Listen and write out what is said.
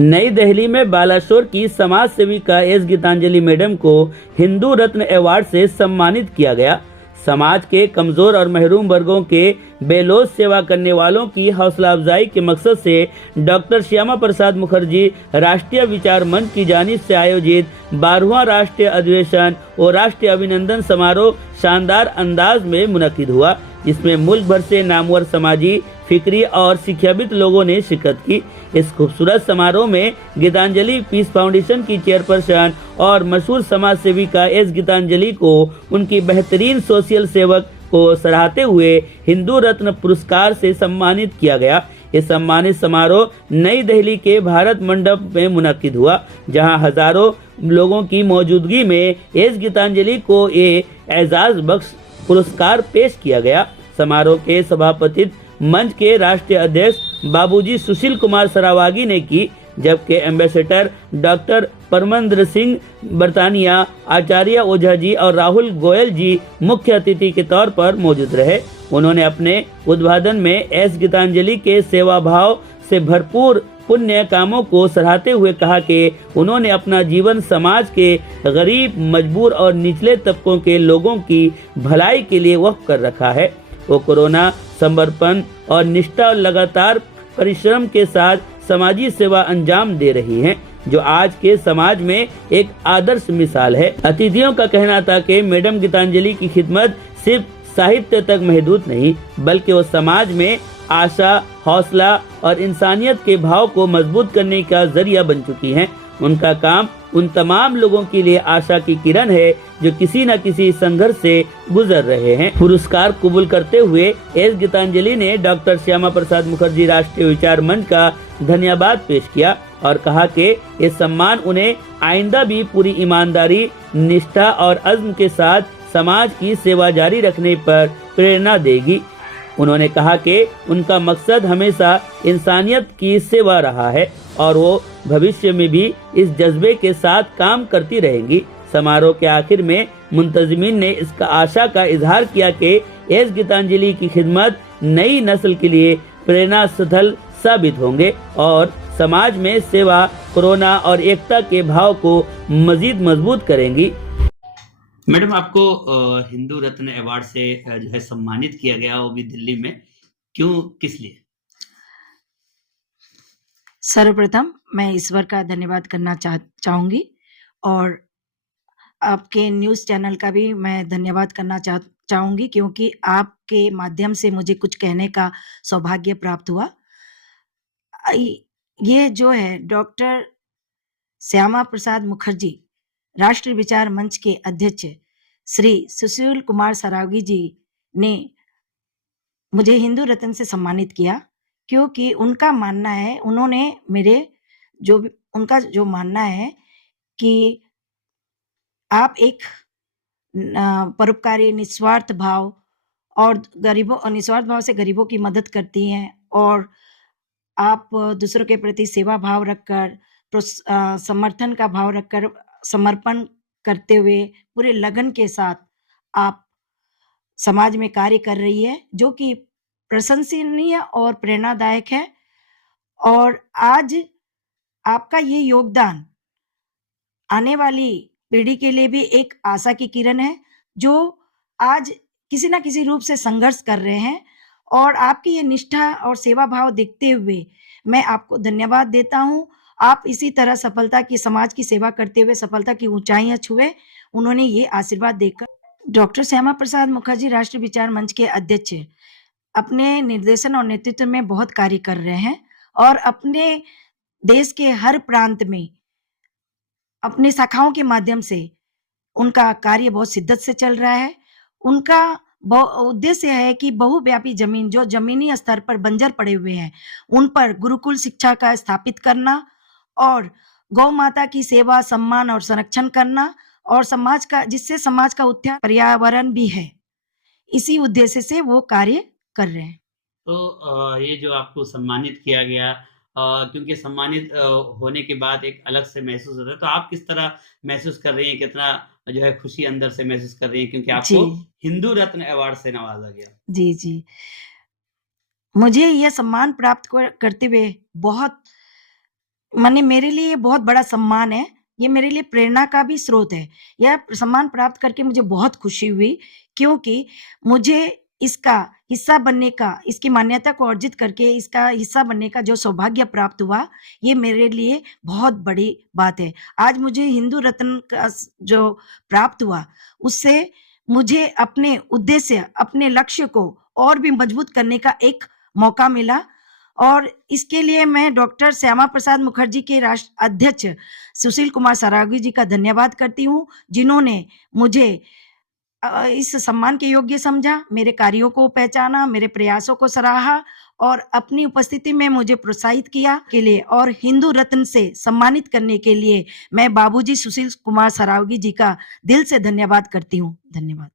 नई दिल्ली में बालाशोर की समाज सेविका एस गीतांजलि मैडम को हिंदू रत्न अवार्ड से सम्मानित किया गया। समाज के कमजोर और महरूम वर्गों के बेलोस सेवा करने वालों की हौसला अफजाई के मकसद से डॉक्टर श्यामा प्रसाद मुखर्जी राष्ट्रीय विचार मंच की जानिब से आयोजित 12वां राष्ट्रीय अधिवेशन और राष्ट्रीय अभिनंदन समारोह शानदार अंदाज में मुनक्किद हुआ, जिसमें मुल्क भर से नामवर समाजी, फिक्री और शिक्षाविद लोगों ने शिरकत की। इस खूबसूरत समारोह में गीतांजलि पीस फाउंडेशन की चेयरपर्सन और मशहूर समाज सेविका एस गीतांजलि को उनकी बेहतरीन सोशल सेवक को सराहते हुए हिंदू रत्न पुरस्कार से सम्मानित किया गया। ये सम्मानित समारोह नई दिल्ली के भारत मंडप में मुनक्किद हुआ, जहां हजारों लोगों की मौजूदगी में एस गीतांजलि को ये एजाज बख्श पुरस्कार पेश किया गया। समारोह के सभापतित्व मंच के राष्ट्रीय अध्यक्ष बाबूजी सुशील कुमार सरावागी ने की, जबकि एम्बेसडर डॉक्टर परमंद्र सिंह बरतानिया, आचार्य ओझा जी और राहुल गोयल जी मुख्य अतिथि के तौर पर मौजूद रहे। उन्होंने अपने उद्बोधन में एस गीतांजलि के सेवा भाव से भरपूर पुण्य कामों को सराहते हुए कहा कि उन्होंने अपना जीवन समाज के गरीब, मजबूर और निचले तबकों के लोगों की भलाई के लिए वक्फ कर रखा है। वो कोरोना, समर्पण और निष्ठा और लगातार परिश्रम के साथ समाजी सेवा अंजाम दे रही हैं, जो आज के समाज में एक आदर्श मिसाल है। अतिथियों का कहना था कि मैडम गीतांजलि की खिदमत सिर्फ साहित्य तक महदूद नहीं, बल्कि वो समाज में आशा, हौसला और इंसानियत के भाव को मजबूत करने का जरिया बन चुकी हैं। उनका काम उन तमाम लोगों के लिए आशा की किरण है जो किसी न किसी संघर्ष से गुजर रहे हैं। पुरस्कार कबूल करते हुए एस गीतांजलि ने डॉक्टर श्यामा प्रसाद मुखर्जी राष्ट्रीय विचार मंच का धन्यवाद पेश किया और कहा कि ये सम्मान उन्हें आइंदा भी पूरी ईमानदारी, निष्ठा और अज़्म के साथ समाज की सेवा जारी रखने पर प्रेरणा देगी। उन्होंने कहा कि उनका मकसद हमेशा इंसानियत की सेवा रहा है और वो भविष्य में भी इस जज्बे के साथ काम करती रहेंगी। समारोह के आखिर में मुंतजिमीन ने इसका आशा का इजहार किया कि एस गीतांजलि की खिदमत नई नस्ल के लिए प्रेरणा स्थल साबित होंगे और समाज में सेवा, करुणा और एकता के भाव को मजीद मजबूत करेंगी। मैडम, आपको हिंदू रत्न अवार्ड से जो है सम्मानित किया गया, वो भी दिल्ली में, क्यों, किस लिए? सर्वप्रथम मैं ईश्वर का धन्यवाद करना चाहूंगी और आपके न्यूज़ चैनल का भी मैं धन्यवाद करना चाहूंगी, क्योंकि आपके माध्यम से मुझे कुछ कहने का सौभाग्य प्राप्त हुआ। ये जो है डॉक्टर श्यामा प्रसाद मुखर्जी राष्ट्रीय विचार मंच के अध्यक्ष श्री सुशील कुमार सरावगी जी ने मुझे हिंदू रत्न से सम्मानित किया, क्योंकि उनका मानना है, उनका जो मानना है कि आप एक परोपकारी, निस्वार्थ भाव से गरीबों की मदद करती हैं और आप दूसरों के प्रति सेवा भाव रखकर, समर्थन का भाव रखकर, समर्पण करते हुए पूरे लगन के साथ आप समाज में कार्य कर रही है, जो कि प्रशंसनीय और प्रेरणादायक है। और आज आपका ये योगदान आने वाली पीढ़ी के लिए भी एक आशा की किरण है, जो आज किसी न किसी रूप से संघर्ष कर रहे हैं। और आपकी ये निष्ठा और सेवा भाव देखते हुए मैं आपको धन्यवाद देता हूँ। आप इसी तरह समाज की सेवा करते हुए सफलता की ऊंचाइयां छुए, उन्होंने ये आशीर्वाद देकर। डॉक्टर श्यामा प्रसाद मुखर्जी राष्ट्रीय विचार मंच के अध्यक्ष अपने निर्देशन और नेतृत्व में बहुत कार्य कर रहे हैं और अपने देश के हर प्रांत में अपने शाखाओं के माध्यम से उनका कार्य बहुत शिद्दत से चल रहा है। उनका उद्देश्य है कि बहुव्यापी जमीन, जो जमीनी स्तर पर बंजर पड़े हुए हैं, उन पर गुरुकुल शिक्षा का स्थापित करना और गौ माता की सेवा, सम्मान और संरक्षण करना और जिससे समाज का उत्थान, पर्यावरण भी है। इसी उद्देश्य से वो कार्य कर रहे हैं। तो ये जो आपको सम्मानित किया गया, क्योंकि सम्मानित होने के बाद एक अलग से महसूस होता है, तो आप किस तरह महसूस कर रही हैं, कितना जो है खुशी अंदर से महसूस कर रही हैं, क्योंकि आपको हिंदू रत्न अवार्ड से नवाजा गया? जी, मुझे यह सम्मान प्राप्त करते हुए बहुत माने मेरे लिए ये बहुत बड़ा सम्मान है। ये मेरे लिए प्रेरणा का भी स्रोत है। यह सम्मान प्राप्त करके मुझे बहुत खुशी हुई क्योंकि मुझे इसका हिस्सा बनने का, इसकी मान्यता को अर्जित करके इसका हिस्सा बनने का जो सौभाग्य प्राप्त हुआ, ये मेरे लिए बहुत बड़ी बात है। आज मुझे हिंदू रत्न का जो प्राप्त हुआ, उससे मुझे अपने उद्देश्य, अपने लक्ष्य को और भी मजबूत करने का एक मौका मिला और इसके लिए मैं डॉक्टर श्यामा प्रसाद मुखर्जी के राष्ट्र अध्यक्ष सुशील कुमार सरावगी जी का धन्यवाद करती हूँ, जिन्होंने मुझे इस सम्मान के योग्य समझा, मेरे कार्यों को पहचाना, मेरे प्रयासों को सराहा और अपनी उपस्थिति में मुझे प्रोत्साहित किया के लिए और हिंदू रत्न से सम्मानित करने के लिए मैं बाबूजी सुशील कुमार सरावगी जी का दिल से धन्यवाद करती हूँ। धन्यवाद।